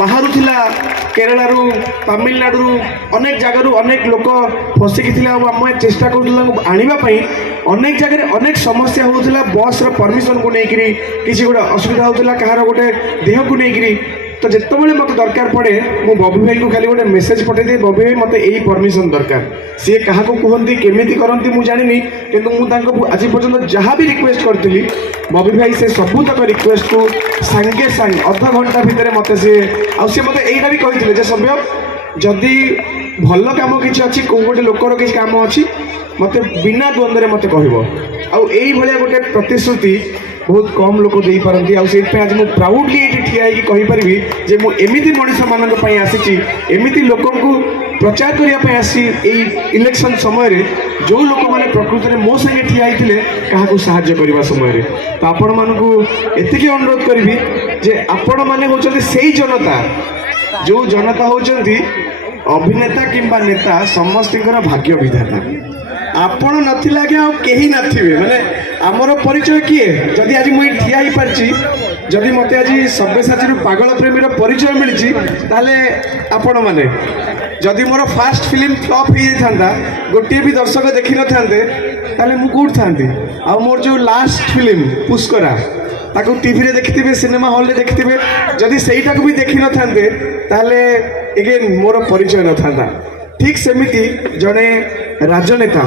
बाहर थिला केरलारू तमिलनाडु अनेक जगार अनेक लोक फसिकी आम चेष्टा करूँ आने अनेक जगह अनेक समस्या होता बस परमिशन को लेकर किसी गोटे असुविधा होता कहार गोटे देह को लेकर तो जितेबाला मत दरकार पड़े मु बबी भाई को खाली गोटे मेसेज पठे दिए बबी भाई मत यही परमिशन दरकार सी क्या कहती केमी करती मुझे जानी कि आज पर्यटन जहाँ भी रिक्वेस्ट करी बबी भाई से सबूतक रिक्वेस्ट को सांगे सांग अध घंटा भितर मत सी सी मत यहीटा भी कहते सभ्य जदि भल कम कि अच्छी कौ गोटे लोकर किसी कम अच्छी मत बिना द्वंद्व मत कह गोटे प्रतिश्रुति बहुत कम लोक दे पारती आज मुझे प्राउडली ये ठिया होगी जे मुझे मनीष मानक आसी एमती लोक प्रचार करने आसी इलेक्शन समय जो लोक मैंने प्रकृति में मो संगे ठिया क्या साहाय्य करने समय तो आपण मानक एति अनुरोध करी जे आपण मैंने होती से जनता जो जनता होती अभिनेता किंबा नेता समस्त भाग्य विधाता आपण नथिला के कहीं नथिबे माने आमर परिचय किए जदि आज मुझे ठिया ही पारची जदि मते आज सब्यसाची पागल प्रेमी परिचय मिली ताले आपण माने जदि मोर फास्ट फिल्म फ्लॉप हो जाता गोटे भी दर्शक देखी न थांते ताले मु कोठ थांती आ मोर जो लास्ट फिल्म पुष्करा ताको टीवी रे देखिथिबे सिनेमा हॉल रे देखिथिबे जदि सेईटा को भी देखी न थांते ताले एगेन मोर परिचय न थांता ठीक सेमिति जड़े राजनेता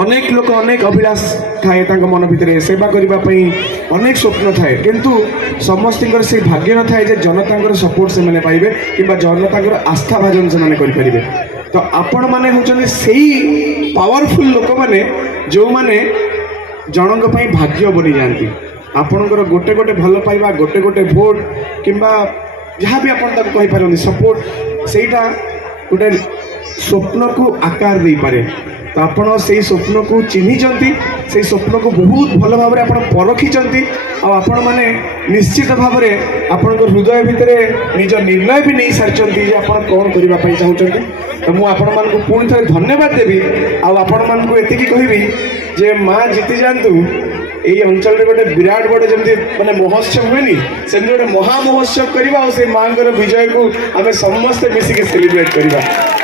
अनेक लोक अनेक अभिलाष थाए मन भितर सेवा करने अनेक स्वप्न थाए किंतु समस्त से भाग्य न थाए जनता सपोर्ट से मैंने पाइबे कि जनता आस्था भाजन से करें तो आपण मैंने होचने से पावरफुल लोक मैंने जो मैंने जनक भाग्य बनी जाती आपणकर गोटे गोटे भल पाइबा गोटे गोटे भोट किंबा जहाँ भी आप कहीपर सपोर्ट सेटा गोटे स्वप्न को आकार दे पारे तो आपण से स्वप्न को चिन्हिंट से स्वप्न को बहुत भल भाव परखी आपण मैंने निश्चित भाव में आपण हृदय भितर निज निर्णय भी नहीं सारी आप कौन करने चाहते तो मुझे पुणी थे धन्यवाद देवी आपण मानक एति कहबी जे माँ जीति जातु यही अंचल गोटे विराट बड़े जमी मैंने महोत्सव हुए से गोटे महामहोत्सव करवा से माँ विजय को आम समस्ते मिसिक सेलिब्रेट करवा।